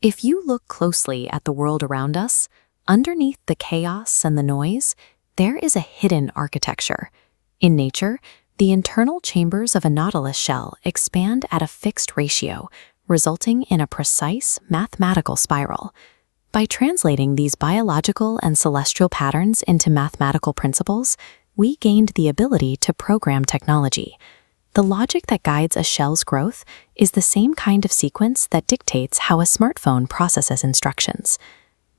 If you look closely at the world around us, underneath the chaos and the noise, there is a hidden architecture. In nature, the internal chambers of a nautilus shell expand at a fixed ratio, resulting in a precise mathematical spiral. By translating these biological and celestial patterns into mathematical principles, we gained the ability to program technology. The logic that guides a shell's growth is the same kind of sequence that dictates how a smartphone processes instructions.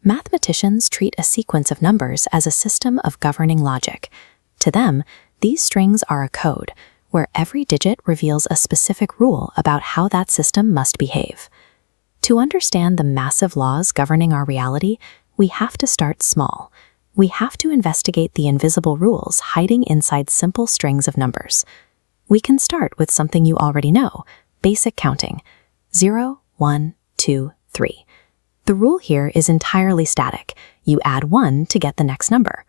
Mathematicians treat a sequence of numbers as a system of governing logic. To them, these strings are a code, where every digit reveals a specific rule about how that system must behave. To understand the massive laws governing our reality, we have to start small. We have to investigate the invisible rules hiding inside simple strings of numbers. We can start with something you already know, basic counting. 0, 1, 2, 3. The rule here is entirely static. You add 1 to get the next number.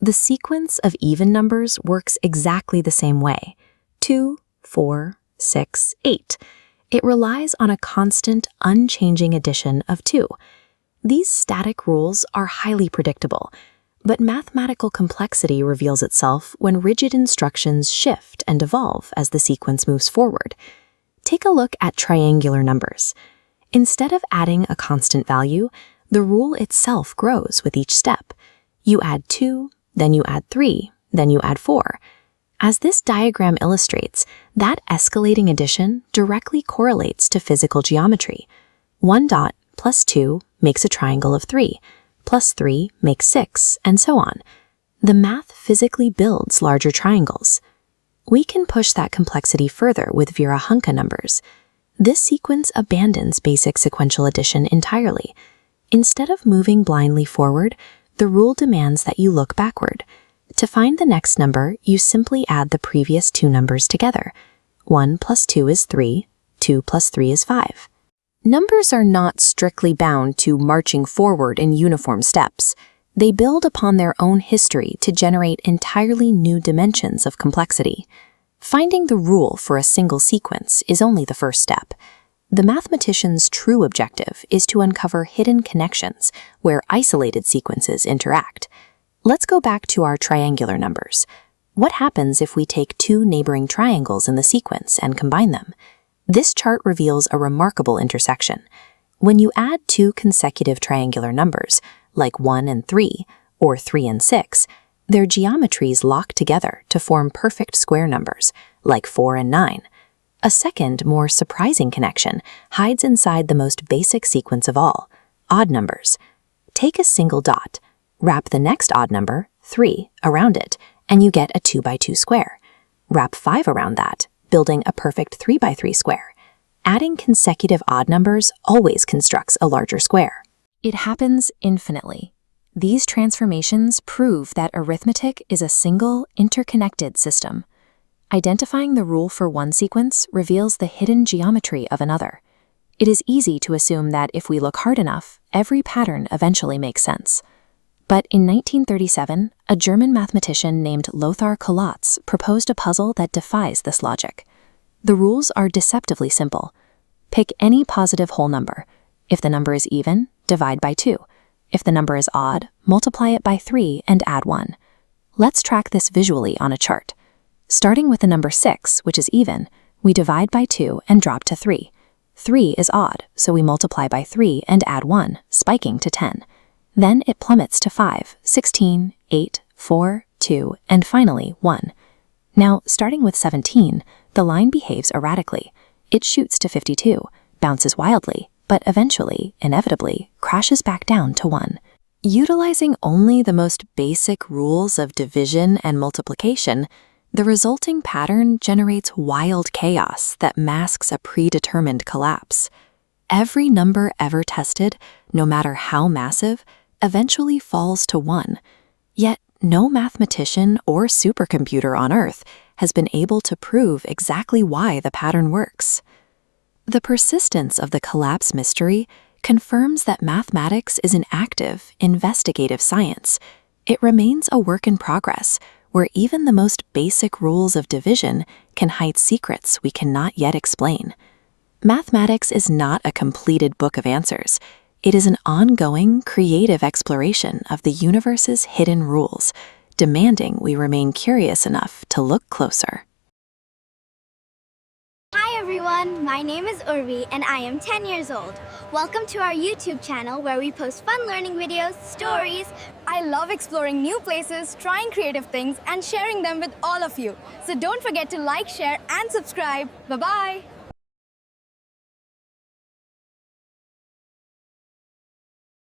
The sequence of even numbers works exactly the same way. 2, 4, 6, 8. It relies on a constant, unchanging addition of 2. These static rules are highly predictable, but mathematical complexity reveals itself when rigid instructions shift and evolve as the sequence moves forward. Take a look at triangular numbers. Instead of adding a constant value, the rule itself grows with each step. You add 2, then you add 3, then you add 4. As this diagram illustrates, that escalating addition directly correlates to physical geometry. 1 dot plus 2 makes a triangle of 3, plus 3 makes 6, and so on. The math physically builds larger triangles. We can push that complexity further with Virahänka numbers. This sequence abandons basic sequential addition entirely. Instead of moving blindly forward, the rule demands that you look backward. To find the next number, you simply add the previous two numbers together. 1 plus 2 is 3, 2 plus 3 is 5. Numbers are not strictly bound to marching forward in uniform steps. They build upon their own history to generate entirely new dimensions of complexity. Finding the rule for a single sequence is only the first step. The mathematician's true objective is to uncover hidden connections where isolated sequences interact. Let's go back to our triangular numbers. What happens if we take two neighboring triangles in the sequence and combine them? This chart reveals a remarkable intersection. When you add two consecutive triangular numbers, like 1 and 3, or 3 and 6, their geometries lock together to form perfect square numbers, like 4 and 9. A second, more surprising connection hides inside the most basic sequence of all, odd numbers. Take a single dot, wrap the next odd number, 3, around it, and you get a 2 by 2 square. Wrap 5 around that, building a perfect 3 by 3 square. Adding consecutive odd numbers always constructs a larger square. It happens infinitely. These transformations prove that arithmetic is a single, interconnected system. Identifying the rule for one sequence reveals the hidden geometry of another. It is easy to assume that if we look hard enough, every pattern eventually makes sense. But in 1937, a German mathematician named Lothar Collatz proposed a puzzle that defies this logic. The rules are deceptively simple. Pick any positive whole number. If the number is even, divide by 2. If the number is odd, multiply it by 3 and add 1. Let's track this visually on a chart. Starting with the number 6, which is even, we divide by 2 and drop to 3. 3 is odd, so we multiply by 3 and add 1, spiking to 10. Then it plummets to 5, 16, 8, 4, 2, and finally 1. Now, starting with 17, the line behaves erratically. It shoots to 52, bounces wildly, but eventually, inevitably, crashes back down to 1. Utilizing only the most basic rules of division and multiplication, the resulting pattern generates wild chaos that masks a predetermined collapse. Every number ever tested, no matter how massive, eventually falls to 1. Yet no mathematician or supercomputer on Earth has been able to prove exactly why the pattern works. The persistence of the collapse mystery confirms that mathematics is an active, investigative science. It remains a work in progress, where even the most basic rules of division can hide secrets we cannot yet explain. Mathematics is not a completed book of answers. It is an ongoing, creative exploration of the universe's hidden rules, demanding we remain curious enough to look closer. Hi everyone, my name is Urvi and I am 10 years old. Welcome to our YouTube channel where we post fun learning videos, stories. I love exploring new places, trying creative things and sharing them with all of you. So don't forget to like, share and subscribe. Bye-bye.